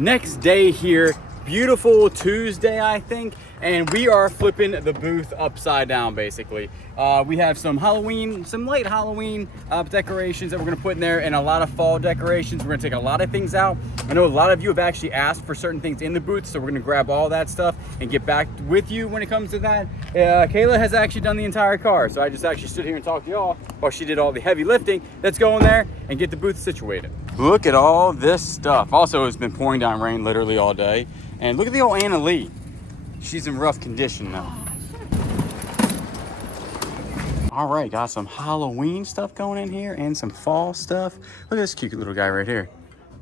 Next day here, beautiful Tuesday, I think, and we are flipping the booth upside down, basically. We have some late Halloween decorations that we're gonna put in there, and a lot of fall decorations. We're gonna take a lot of things out. I know a lot of you have actually asked for certain things in the booth, so we're gonna grab all that stuff and get back with you when it comes to that. Kayla has actually done the entire car, so I just actually stood here and talked to y'all while she did all the heavy lifting. Let's go in there and get the booth situated. Look at all this stuff. Also, it's been pouring down rain literally all day. And look at the old Anna Lee. She's in rough condition now. All right, got some Halloween stuff going in here and some fall stuff. Look at this cute little guy right here.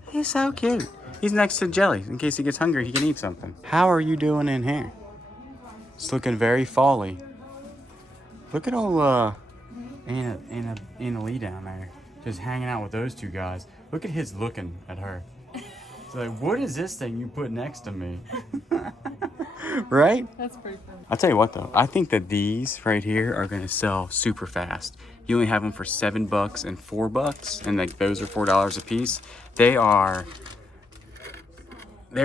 He's so cute. He's next to Jelly. In case he gets hungry, he can eat something. How are you doing in here? It's looking very fall-y. Look at old Anna Lee down there. Just hanging out with those two guys. Look at his looking at her. It's like, what is this thing you put next to me? Right? That's pretty fun. I'll tell you what though, I think that these right here are gonna sell super fast. You only have them for $7 and $4, and like those are $4 a piece. They're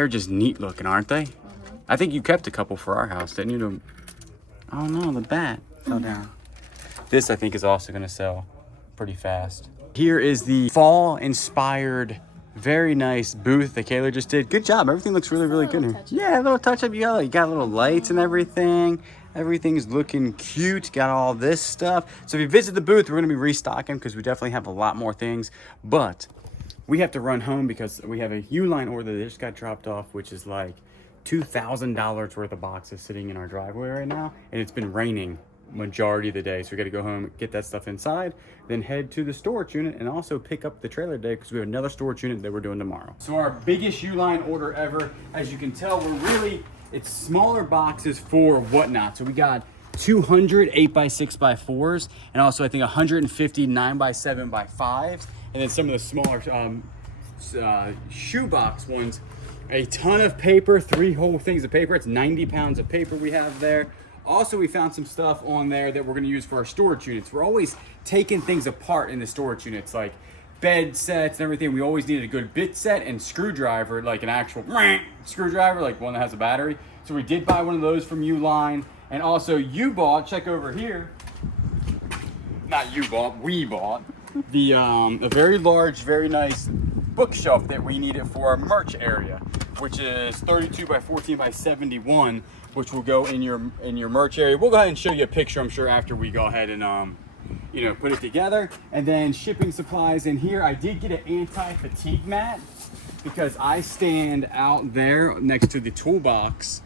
just neat looking, aren't they? Mm-hmm. I think you kept a couple for our house, didn't you? Oh no, the bat fell down. This I think is also gonna sell pretty fast. Here is the fall inspired, very nice booth that Kayla just did. Good job. Everything looks really, really good here. Yeah, a little touch up. You got little lights and everything. Everything's looking cute. Got all this stuff. So if you visit the booth, we're going to be restocking because we definitely have a lot more things. But we have to run home because we have a Uline order that just got dropped off, which is like $2,000 worth of boxes sitting in our driveway right now. And it's been raining majority of the day, so we got to go home, get that stuff inside, then head to the storage unit and also pick up the trailer today because we have another storage unit that we're doing tomorrow. So our biggest Uline order ever. As you can tell, it's smaller boxes for whatnot. So we got 200 8x6x4s and also I think 150 9x7x5s, and then some of the smaller shoebox ones. A ton of paper, 3 whole things of paper. It's 90 pounds of paper we have there. Also, we found some stuff on there that we're going to use for our storage units. We're always taking things apart in the storage units, like bed sets and everything. We always needed a good bit set and screwdriver, like an actual screwdriver, like one that has a battery. So we did buy one of those from Uline. And also you bought, check over here, not you bought, we bought the a very large, very nice bookshelf that we needed for our merch area, which is 32 by 14 by 71, which will go in your merch area. We'll go ahead and show you a picture, I'm sure, after we go ahead and put it together. And then shipping supplies in here. I did get an anti-fatigue mat because I stand out there next to the toolbox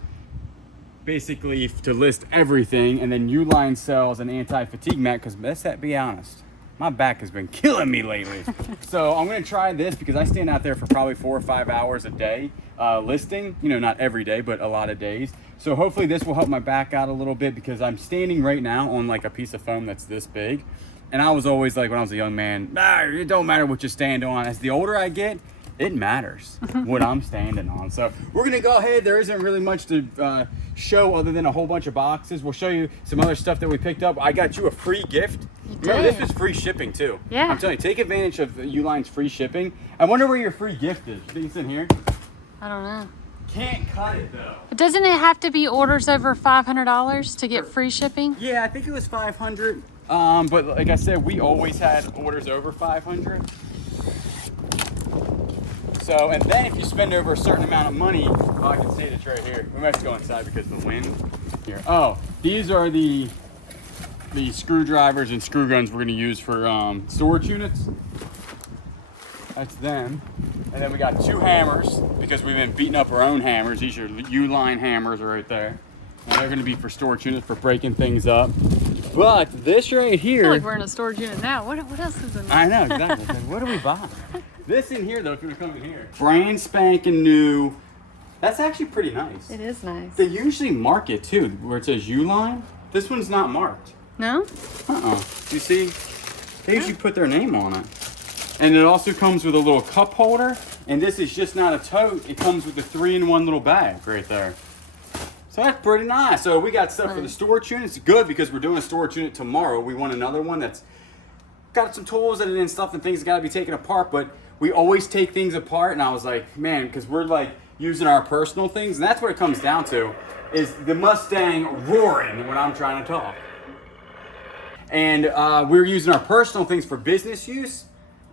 basically to list everything, and then Uline sells an anti-fatigue mat because let's be honest, my back has been killing me lately. So I'm gonna try this because I stand out there for probably 4 or 5 hours a day listing, not every day, but a lot of days. So hopefully this will help my back out a little bit because I'm standing right now on like a piece of foam that's this big. And I was always like, when I was a young man, it don't matter what you stand on. As the older I get, it matters what I'm standing on. So we're gonna go ahead. There isn't really much to show other than a whole bunch of boxes. We'll show you some other stuff that we picked up. I got you a free gift. Remember, this was free shipping too. Yeah. I'm telling you, take advantage of Uline's free shipping. I wonder where your free gift is. You think it's in here? I don't know. Can't cut it though. But doesn't it have to be orders over $500 to get free shipping? Yeah, I think it was 500. But like I said, we always had orders over 500. So, and then if you spend over a certain amount of money, I can see it right here. We might have to go inside because of the wind here. Oh, these are the screwdrivers and screw guns we're gonna use for storage units. That's them. And then we got 2 hammers because we've been beating up our own hammers. These are Uline hammers right there. And they're gonna be for storage units for breaking things up. But this right here. I feel like we're in a storage unit now. What else is in there? I know, exactly. What do we buy? This in here though, if you want to come in here. Brand spanking new. That's actually pretty nice. It is nice. They usually mark it too, where it says Uline. This one's not marked. No? You see? They usually put their name on it. And it also comes with a little cup holder. And this is just not a tote. It comes with a 3-in-1 little bag right there. So that's pretty nice. So we got stuff for the storage unit. It's good because we're doing a storage unit tomorrow. We want another one that's got some tools in it and stuff and things that got to be taken apart. But we always take things apart, and I was like, man, because we're like using our personal things, and that's what it comes down to, is the Mustang roaring when I'm trying to talk. And we're using our personal things for business use.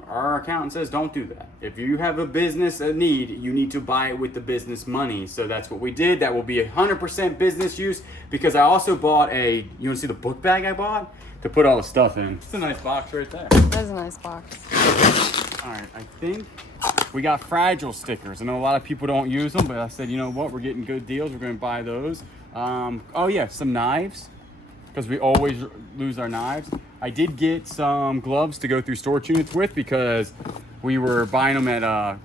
Our accountant says don't do that. If you have a business need, you need to buy it with the business money. So that's what we did. That will be 100% business use, because I also bought you want to see the book bag I bought? To put all the stuff in. It's a nice box right there. That's a nice box. All right, I think we got fragile stickers. I know a lot of people don't use them, but I said, you know what? We're getting good deals. We're going to buy those. Oh yeah, some knives, because we always lose our knives. I did get some gloves to go through storage units with, because we were buying them at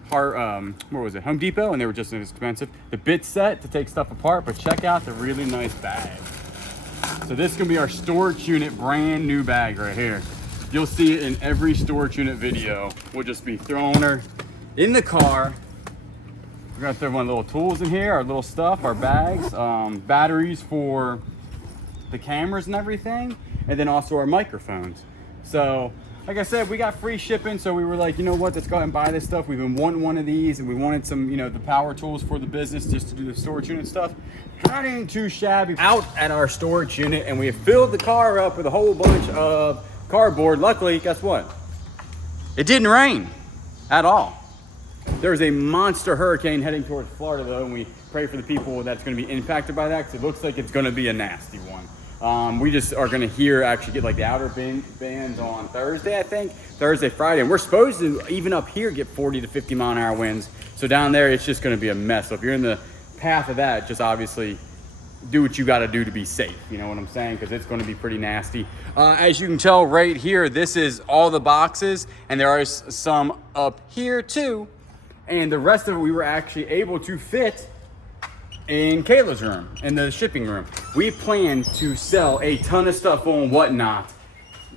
where was it? Home Depot, and they were just as expensive. The bit set to take stuff apart, but check out the really nice bag. So this is gonna be our storage unit brand new bag right here. You'll see it in every storage unit video. We'll just be throwing her in the car. We're gonna throw one little tools in here, our little stuff, our bags, batteries for the cameras and everything, and then also our microphones. So like I said, we got free shipping, so we were like, you know what, let's go out and buy this stuff. We've been wanting one of these, and we wanted some, you know, the power tools for the business just to do the storage unit stuff. Not ain't too shabby. Out at our storage unit, and we have filled the car up with a whole bunch of cardboard. Luckily, guess what? It didn't rain at all. There's a monster hurricane heading towards Florida, though, and we pray for the people that's going to be impacted by that, because it looks like it's going to be a nasty one. We just are going to actually get like the outer bands on Thursday, I think. Thursday, Friday. And we're supposed to, even up here, get 40 to 50 mile an hour winds. So down there, it's just going to be a mess. So if you're in the path of that, just obviously do what you got to do to be safe. You know what I'm saying? Because it's going to be pretty nasty. As you can tell right here, this is all the boxes. And there are some up here too. And the rest of it we were actually able to fit in Kayla's room, in the shipping room. We plan to sell a ton of stuff on Whatnot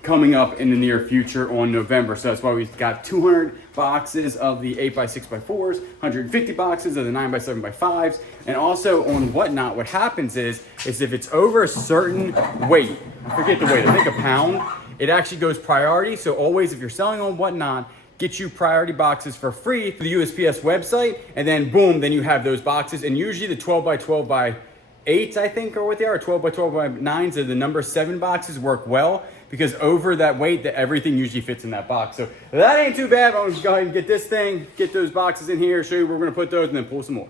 coming up in the near future on November. So that's why we've got 200 boxes of the 8x6x4s, 150 boxes of the 9x7x5s. And also on Whatnot, what happens is if it's over a certain weight, I forget the weight, I think a pound, it actually goes priority. So always, if you're selling on Whatnot, get you priority boxes for free through the USPS website, and then boom, then you have those boxes. And usually the 12x12x8s, I think, are what they are, 12x12x9s, are the number 7 boxes work well, because over that weight, that everything usually fits in that box. So that ain't too bad. I'm just go ahead and get this thing, get those boxes in here, show you where we're gonna put those, and then pull some more.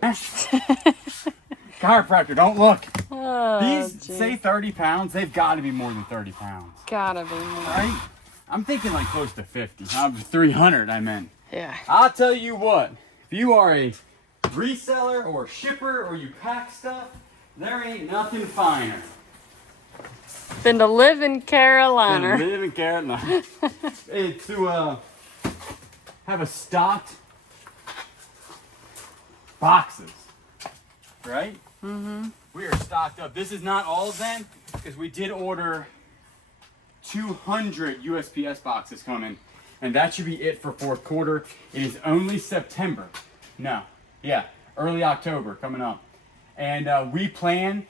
Chiropractor, don't look. Oh, these geez. say 30 pounds. They've got to be more than 30 pounds. Gotta be more. Right? I'm thinking like close to 50. 300, I meant. Yeah. I'll tell you what, if you are a reseller or shipper or you pack stuff, there ain't nothing finer Been to live in Carolina. than live in Carolina. To have a stocked boxes, right? Mm-hmm. We are stocked up. This is not all of them, because we did order 200 USPS boxes coming, and that should be it for fourth quarter. It is only September. No, yeah, early October coming up. And we plan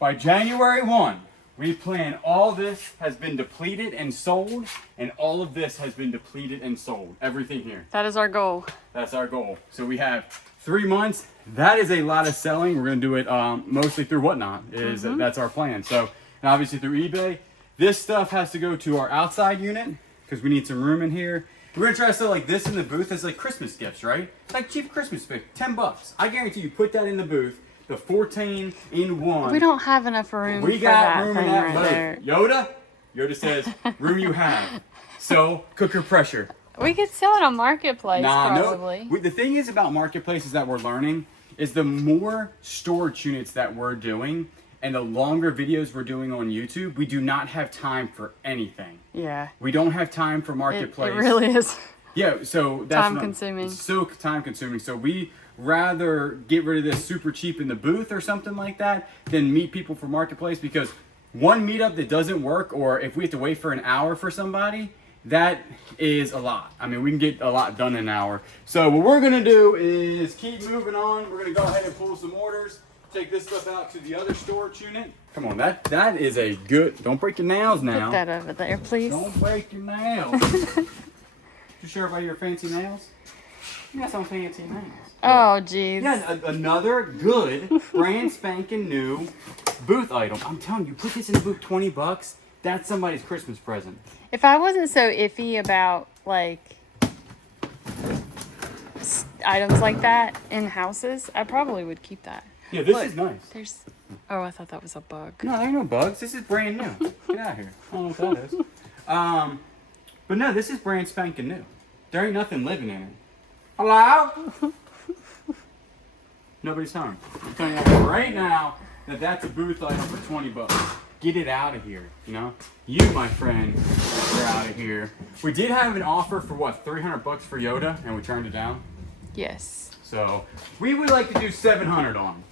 by January 1, we plan all this has been depleted and sold, and all of this has been depleted and sold. Everything here. That is our goal. That's our goal. So we have 3 months. That is a lot of selling. We're going to do it mostly through Whatnot. That's our plan. So, and obviously through eBay. This stuff has to go to our outside unit, because we need some room in here. We're gonna try to sell like this in the booth as like Christmas gifts, right? It's like cheap Christmas gift, $10. I guarantee you put that in the booth, the 14 in one. We don't have enough room We for got that room in thing that right booth. there. Yoda says, room you have. So, cooker pressure. We could sell it on Marketplace probably. No. The thing is about Marketplaces that we're learning is the more storage units that we're doing, and the longer videos we're doing on YouTube, we do not have time for anything. Yeah. We don't have time for Marketplace. It really is. Yeah, so that's Time consuming. So time consuming. So we rather get rid of this super cheap in the booth or something like that than meet people for Marketplace, because one meetup that doesn't work, or if we have to wait for an hour for somebody, that is a lot. I mean, we can get a lot done in an hour. So what we're gonna do is keep moving on. We're gonna go ahead and pull some orders. Take this stuff out to the other storage unit. Come on, that is a good, don't break your nails now. Put that over there, please. Don't break your nails. to show everybody your fancy nails? You got some fancy nails. Oh, jeez. Yeah, another good, brand spanking new booth item. I'm telling you, put this in the booth, $20. That's somebody's Christmas present. If I wasn't so iffy about, like, items like that in houses, I probably would keep that. Yeah, this is nice. There's... Oh, I thought that was a bug. No, there ain't no bugs. This is brand new. Get out of here. I don't know what that is. But no, this is brand spanking new. There ain't nothing living in it. Hello? Nobody's home. I'm telling you right now that that's a booth item for $20. Get it out of here, you know? You, my friend, are out of here. We did have an offer for what, $300 for Yoda, and we turned it down. Yes. So we would like to do $700 on.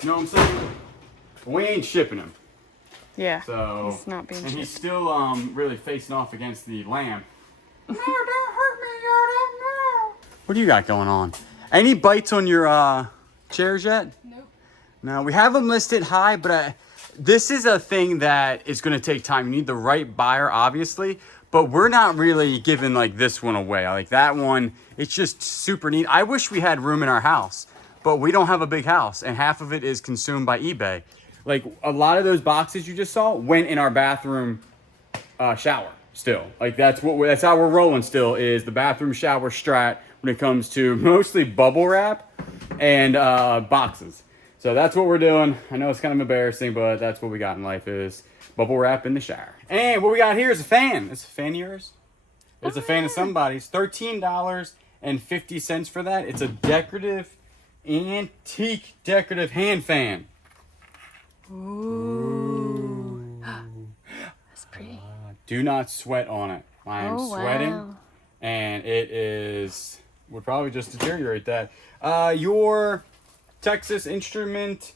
You know what I'm saying? We ain't shipping him. Yeah. So he's not being and shipped. he's still really facing off against the lamp. No, don't hurt me, Yoda. No. What do you got going on? Any bites on your chairs yet? Nope. No, we have them listed high, but this is a thing that is going to take time. You need the right buyer, obviously, but we're not really giving like this one away. Like that one, it's just super neat. I wish we had room in our house, but we don't have a big house, and half of it is consumed by eBay. Like a lot of those boxes you just saw went in our bathroom shower still. Like that's how we're rolling still, is the bathroom shower strat when it comes to mostly bubble wrap and boxes. So that's what we're doing. I know it's kind of embarrassing, but that's what we got in life, is bubble wrap in the shower. And what we got here is a fan. It's a fan of yours? It's a fan of somebody's. $13.50 for that. It's a decorative, antique decorative hand fan. Ooh. That's pretty. Do not sweat on it. I am sweating. Wow. And it is, would probably just deteriorate that. Your Texas Instrument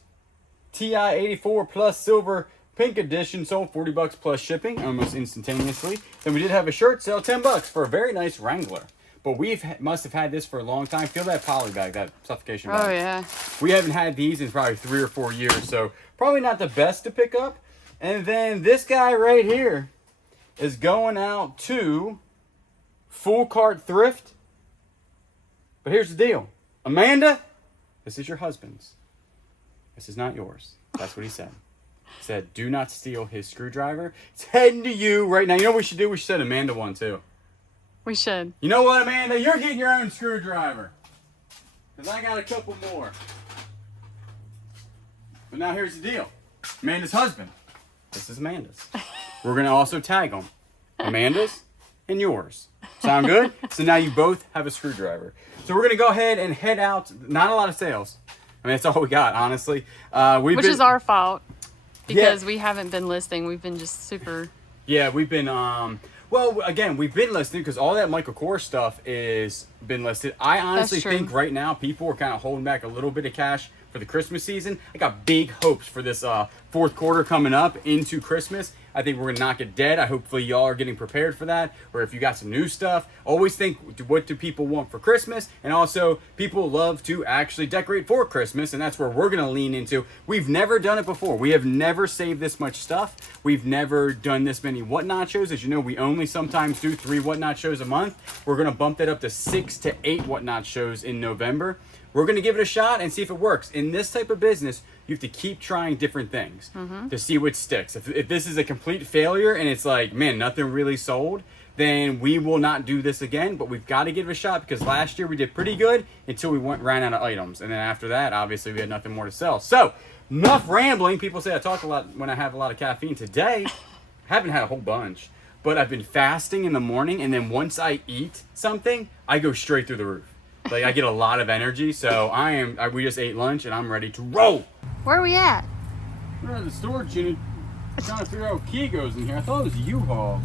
TI-84 Plus Silver Pink Edition sold $40 plus shipping almost instantaneously. Then we did have a shirt sale, $10 for a very nice Wrangler. But must have had this for a long time. Feel that poly bag, that suffocation bag. Oh, yeah. We haven't had these in probably 3 or 4 years, so probably not the best to pick up. And then this guy right here is going out to Full Cart Thrift. But here's the deal. Amanda, this is your husband's. This is not yours. That's what he said. He said, do not steal his screwdriver. It's heading to you right now. You know what we should do? We should send Amanda one, too. We should. You know what, Amanda? You're getting your own screwdriver. Because I got a couple more. But now here's the deal. Amanda's husband. This is Amanda's. We're going to also tag them. Amanda's and yours. Sound good? So now you both have a screwdriver. So we're going to go ahead and head out. Not a lot of sales. I mean, that's all we got, honestly. Which is our fault. Because we haven't been listing. We've been just super... Yeah, we've been... Well, again, we've been listing because all that Michael Kors stuff is been listed. I honestly think right now people are kind of holding back a little bit of cash for the Christmas season. I got big hopes for this fourth quarter coming up into Christmas. I think we're going to knock it dead. Hopefully y'all are getting prepared for that. Or if you got some new stuff, always think, what do people want for Christmas? And also, people love to actually decorate for Christmas, and that's where we're going to lean into. We've never done it before. We have never saved this much stuff. We've never done this many Whatnot shows. As you know, we only sometimes do 3 Whatnot shows a month. We're going to bump that up to 6 to 8 Whatnot shows in November. We're going to give it a shot and see if it works. In this type of business, you have to keep trying different things to see what sticks. If this is a complete failure and it's like, man, nothing really sold, then we will not do this again. But we've got to give it a shot because last year we did pretty good until we ran out of items. And then after that, obviously, we had nothing more to sell. So, enough rambling. People say I talk a lot when I have a lot of caffeine. Today, I haven't had a whole bunch. But I've been fasting in the morning, and then once I eat something, I go straight through the roof. Like, I get a lot of energy, so we just ate lunch, and I'm ready to roll. Where are we at? We're at the storage unit, trying to figure out what key goes in here. I thought it was a U-Haul.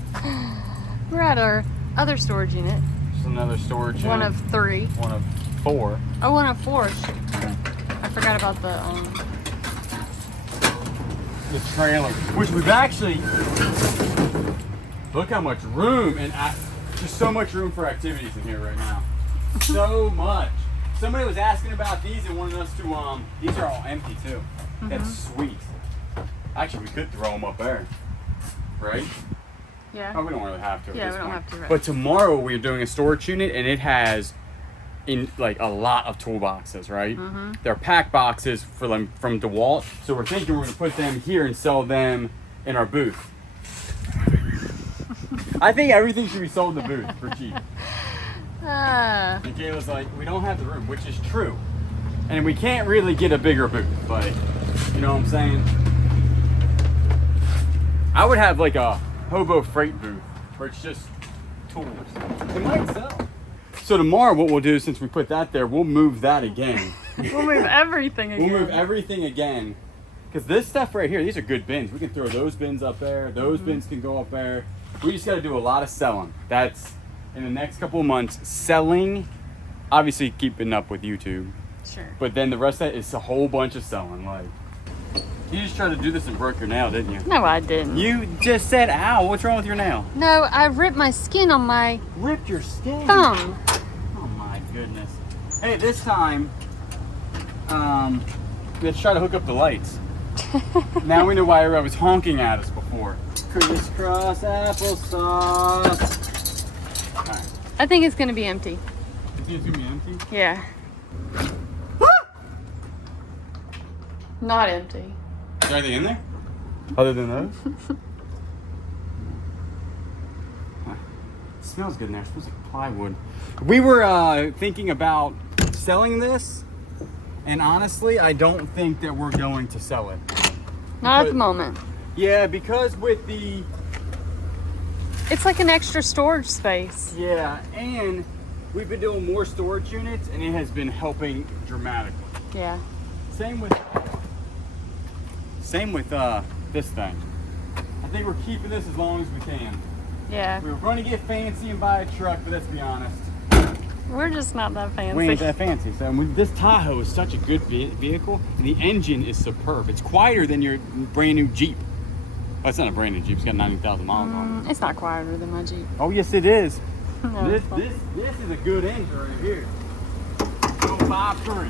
We're at our other storage unit. Just another storage unit. One of 3. One of 4. Oh, one of 4. Okay. I forgot about the trailer, which we've actually, look how much room, and just so much room for activities in here right now. So much. Somebody was asking about these and wanted us to, these are all empty too. That's sweet. Actually, we could throw them up there, right? Yeah. Oh, we don't really have to. Yeah, at this we don't point. have to. Right. But tomorrow we're doing a storage unit, and it has like a lot of toolboxes, right? Mm-hmm. They're pack boxes for them from DeWalt. So we're thinking we're gonna put them here and sell them in our booth. I think everything should be sold in the booth for cheap. And Kayla's like, we don't have the room, which is true. And we can't really get a bigger booth, like, you know what I'm saying? I would have like a hobo freight booth where it's just tools. It might sell. So tomorrow what we'll do, since we put that there, we'll move that again. We'll move everything again. We'll move everything again. Because this stuff right here, these are good bins. We can throw those bins up there. Those bins can go up there. We just got to do a lot of selling. That's in the next couple of months. Selling, obviously keeping up with YouTube. Sure. But then the rest of that is a whole bunch of selling. Like, you just tried to do this and broke your nail, didn't you? No, I didn't. You just said, ow, what's wrong with your nail? No, I ripped my skin on my Ripped your skin? thumb. Oh my goodness. Hey, this time, let's try to hook up the lights. Now we know why everybody was honking at us before. Crisscross applesauce. Alright. I think it's gonna be empty. You think it's gonna be empty? Yeah. Not empty. Is there anything in there? Other than those? It smells good in there. It smells like plywood. We were thinking about selling this, and honestly, I don't think that we're going to sell it. Not at the moment. Yeah, because with the... It's like an extra storage space. Yeah, and we've been doing more storage units, and it has been helping dramatically. Yeah. Same with this thing. I think we're keeping this as long as we can. Yeah. We were going to get fancy and buy a truck, but let's be honest, We're just not that fancy. we ain't that fancy. So this Tahoe is such a good vehicle, and the engine is superb. It's quieter than your brand new Jeep. Well, it's not a brand new Jeep. It's got 90,000 miles on it. It's not quieter than my Jeep. Oh yes, it is. No, This it's not. is a good engine right here. 053.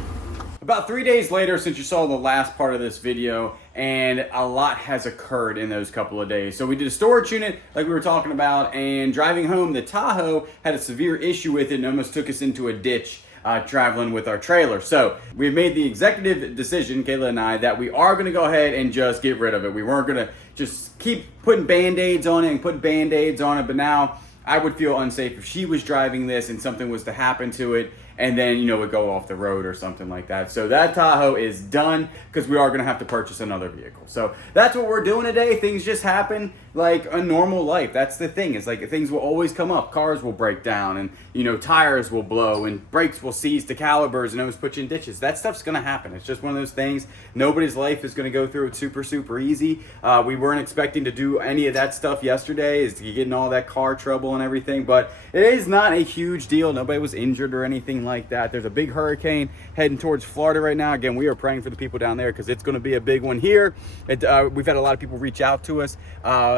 About 3 days later since you saw the last part of this video, and a lot has occurred in those couple of days. So we did a storage unit like we were talking about, and driving home, the Tahoe had a severe issue with it and almost took us into a ditch traveling with our trailer. So we've made the executive decision, Kayla and I, that we are going to go ahead and just get rid of it. We weren't going to just keep putting band-aids on it and put band-aids on it, but now I would feel unsafe if she was driving this and something was to happen to it, and then, you know, would go off the road or something like that. So that Tahoe is done, because we are going to have to purchase another vehicle. So that's what we're doing today. Things just happen like a normal life. That's the thing. It's like things will always come up. Cars will break down, and, you know, tires will blow, and brakes will seize the calipers and always put you in ditches. That stuff's going to happen. It's just one of those things. Nobody's life is going to go through it super, super easy. We weren't expecting to do any of that stuff yesterday, is getting all that car trouble and everything, but it is not a huge deal. Nobody was injured or anything like that. There's a big hurricane heading towards Florida right now. Again, we are praying for the people down there, because it's going to be a big one here. We've had a lot of people reach out to us.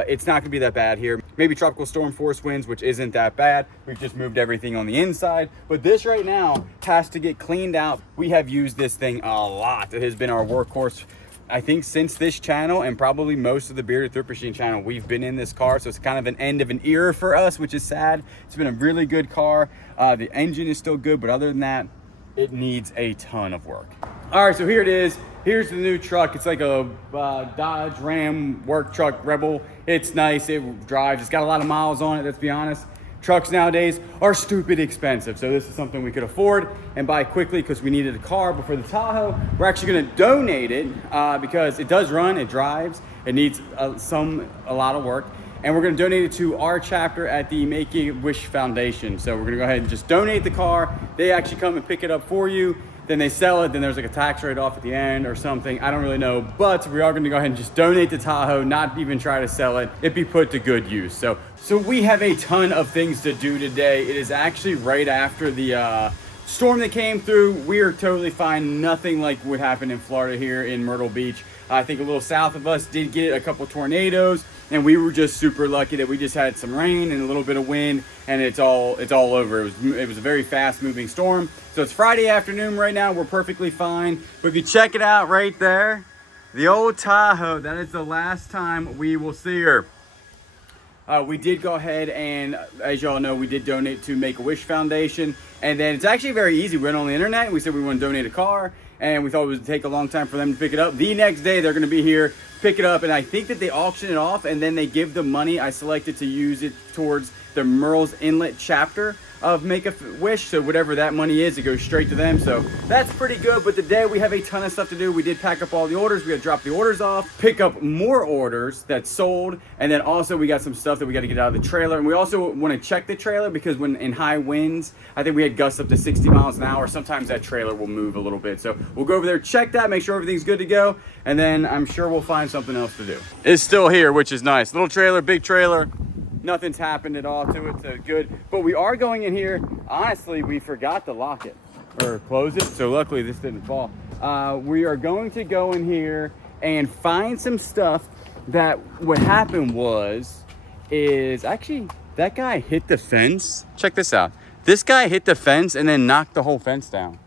It's not going to be that bad here. Maybe tropical storm force winds, which isn't that bad. We've just moved everything on the inside, but this right now has to get cleaned out. We have used this thing a lot. It has been our workhorse, I think, since this channel, and probably most of the Bearded Thrift Machine channel. We've been in this car, so it's kind of an end of an era for us, which is sad. It's been a really good car. The engine is still good, but other than that, it needs a ton of work. All right, so here it is. Here's the new truck. It's like a Dodge Ram work truck Rebel. It's nice, it drives, it's got a lot of miles on it, let's be honest. Trucks nowadays are stupid expensive, so this is something we could afford and buy quickly, because we needed a car before the Tahoe. We're actually gonna donate it because it does run, it drives, it needs a lot of work, and we're gonna donate it to our chapter at the Make-A-Wish Foundation. So we're gonna go ahead and just donate the car. They actually come and pick it up for you. Then they sell it, then there's like a tax write off at the end or something. I don't really know, but we are gonna go ahead and just donate the Tahoe, not even try to sell it. It'd be put to good use. So we have a ton of things to do today. It is actually right after the storm that came through. We are totally fine. Nothing like what happened in Florida here in Myrtle Beach. I think a little south of us did get a couple tornadoes, and we were just super lucky that we just had some rain and a little bit of wind, and it's all over. It was a very fast moving storm. So it's Friday afternoon right now. We're perfectly fine. But if you check it out right there, the old Tahoe, that is the last time we will see her. we did go ahead and, as y'all know, we did donate to Make-A-Wish Foundation. And then it's actually very easy. We went on the internet and we said we want to donate a car, and we thought it would take a long time for them to pick it up. The next day, they're going to be here, pick it up, and I think that they auction it off, and then they give the money. I selected to use it towards the Murrells Inlet chapter of Make-A-Wish, so whatever that money is, it goes straight to them. So that's pretty good. But today we have a ton of stuff to do. We did pack up all the orders. We got to drop the orders off, pick up more orders that sold, and then also we got some stuff that we got to get out of the trailer. And we also want to check the trailer, because when in high winds, I think we had gusts up to 60 miles an hour. Sometimes that trailer will move a little bit. So we'll go over there, check that, make sure everything's good to go, and then I'm sure we'll find something else to do. It's still here, which is nice. Little trailer, big trailer. Nothing's happened at all to it, so good. But we are going in here. Honestly, we forgot to lock it or close it, so luckily this didn't fall. We are going to go in here and find some stuff that what happened is actually that guy hit the fence. Check this out. This guy hit the fence and then knocked the whole fence down.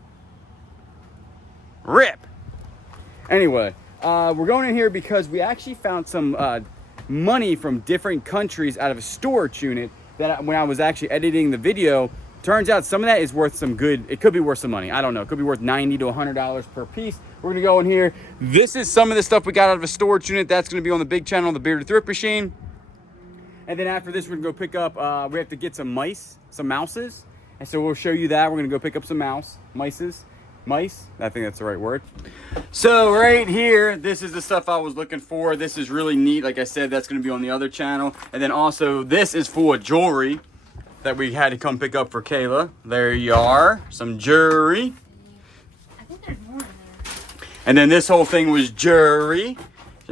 Rip. Anyway, we're going in here because we actually found some money from different countries out of a storage unit that when I was actually editing the video, turns out some of that is worth some good, it could be worth some money. I don't know. It could be worth $90 to $100 per piece. We're going to go in here. This is some of the stuff we got out of a storage unit. That's going to be on the big channel, the Bearded Thrift Machine. And then after this, we're going to go pick up, we have to get some mouses. And so we'll show you that. We're going to go pick up some mice. I think that's the right word. So right here, this is the stuff I was looking for. This is really neat. Like I said, that's going to be on the other channel. And then also this is full of jewelry that we had to come pick up for Kayla. There you are, some jewelry. I think there's more in there. And then this whole thing was jewelry.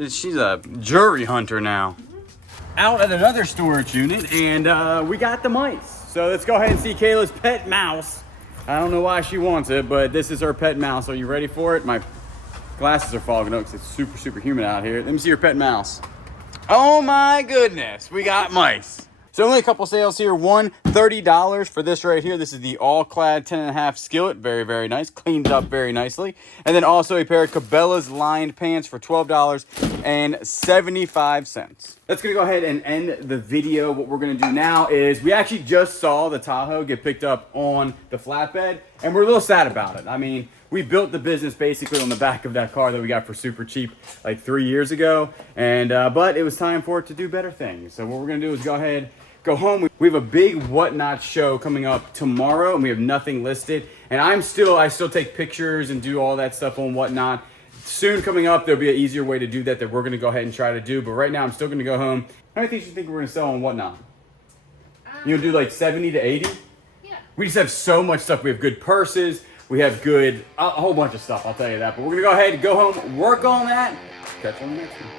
She's a jewelry hunter now. Out at another storage unit, and we got the mice. So let's go ahead and see Kayla's pet mouse. I don't know why she wants it, but this is her pet mouse. Are you ready for it? My glasses are fogging up because it's super, super humid out here. Let me see your pet mouse. Oh my goodness, we got mice. So only a couple sales here. One, $30 for this right here. This is the all-clad 10.5 skillet. Very, very nice. Cleaned up very nicely. And then also a pair of Cabela's lined pants for $12.75. That's going to go ahead and end the video. What we're going to do now is we actually just saw the Tahoe get picked up on the flatbed, and we're a little sad about it. I mean, we built the business basically on the back of that car that we got for super cheap like 3 years ago. And but it was time for it to do better things. So what we're going to do is go ahead, go home. We have a big whatnot show coming up tomorrow, and we have nothing listed. And I still take pictures and do all that stuff on whatnot. Soon coming up, there'll be an easier way to do that we're going to go ahead and try to do. But right now, I'm still going to go home. How many things do you think we're going to sell on whatnot? You'll do like 70 to 80? Yeah. We just have so much stuff. We have good purses. We have good, a whole bunch of stuff. I'll tell you that. But we're going to go ahead and go home, work on that. Catch you on the next one.